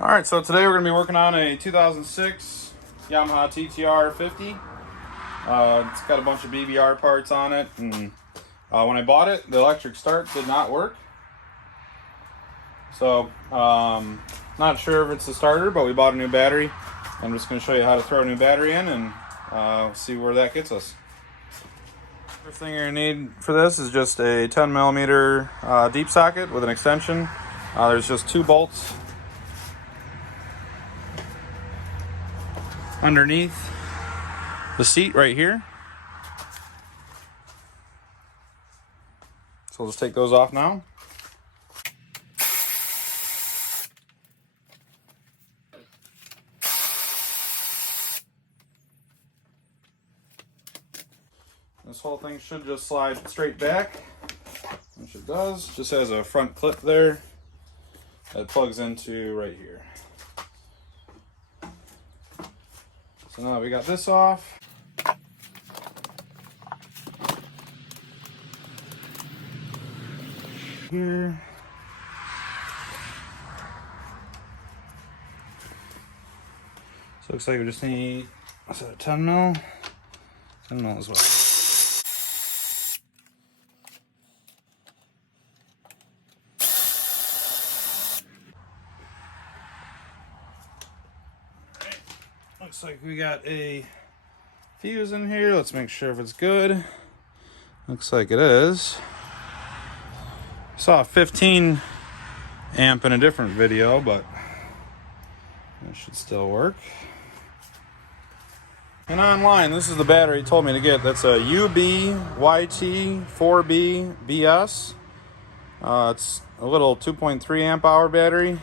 Alright, so today we're going to be working on a 2006 Yamaha TTR-50. It's got a bunch of BBR parts on it, and when I bought it, the electric start did not work. So, not sure if it's the starter, but we bought a new battery. I'm just going to show you how to throw a new battery in and see where that gets us. First thing you're going to need for this is just a 10mm deep socket with an extension. There's just 2 bolts underneath the seat right here. So we'll just take those off now. This whole thing should just slide straight back, which it does. Just has a front clip there that plugs into right here. So now we got this off. Here. So it looks like we just need, what's that, 10 mil? 10 mil as well. Looks like we got a fuse in here. Let's make sure if it's good. Looks like it is. Saw a 15 amp in a different video, but it should still work. And online, this is the battery it told me to get. That's a UBYT4BBS. It's a little 2.3 amp hour battery.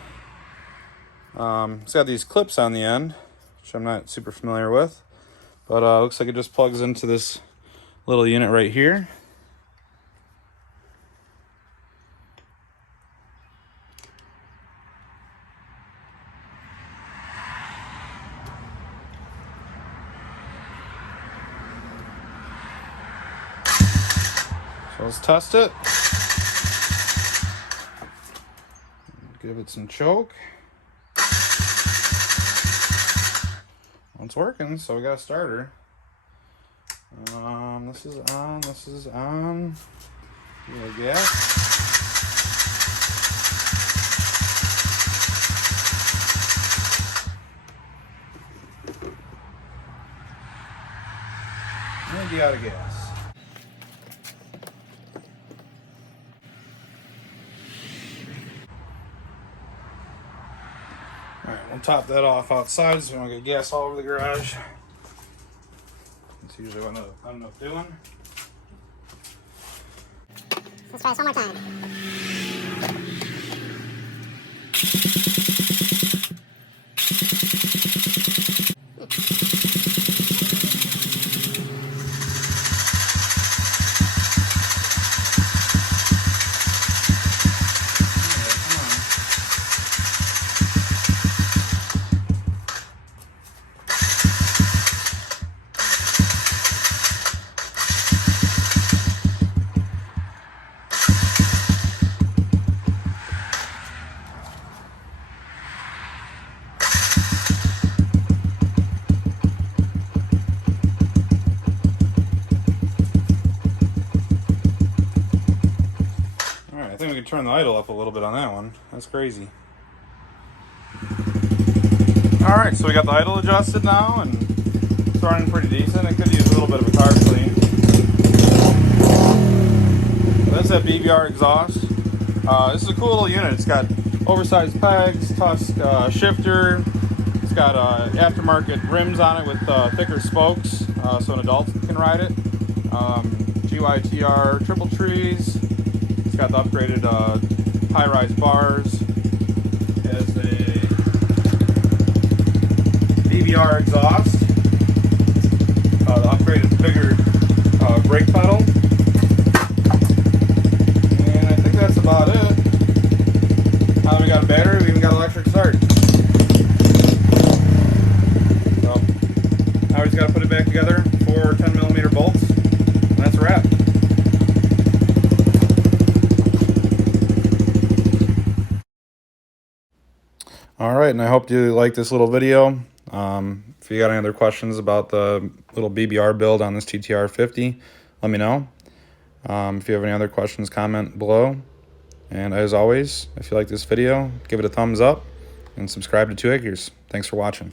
It's got these clips on the end, which I'm not super familiar with, but looks like it just plugs into this little unit right here. So let's test it. Give it some choke. Well, it's working, so we got a starter. This is on, this is on. Little gas. And you out of gas. Alright, we'll top that off outside so we don't get gas all over the garage. That's usually what I end up doing. Let's try this one more time. I think we can turn the idle up a little bit on that one. That's crazy. Alright, so we got the idle adjusted now, and it's running pretty decent. It could use a little bit of a carb clean. That's that BBR exhaust. This is a cool little unit. It's got oversized pegs, Tusk shifter. It's got aftermarket rims on it with thicker spokes, so an adult can ride it. GYTR triple trees. It's got the upgraded high-rise bars. It has a BBR exhaust. The upgraded bigger brake pedal. And I think that's about it. Now that we got a battery, we even got electric start. So now we just got to put it back together. 4 10mm bolts, and that's a wrap. All right, and I hope you like this little video. If you got any other questions about the little BBR build on this TTR-50, let me know. If you have any other questions, comment below. And as always, if you like this video, give it a thumbs up and subscribe to 2 Acres. Thanks for watching.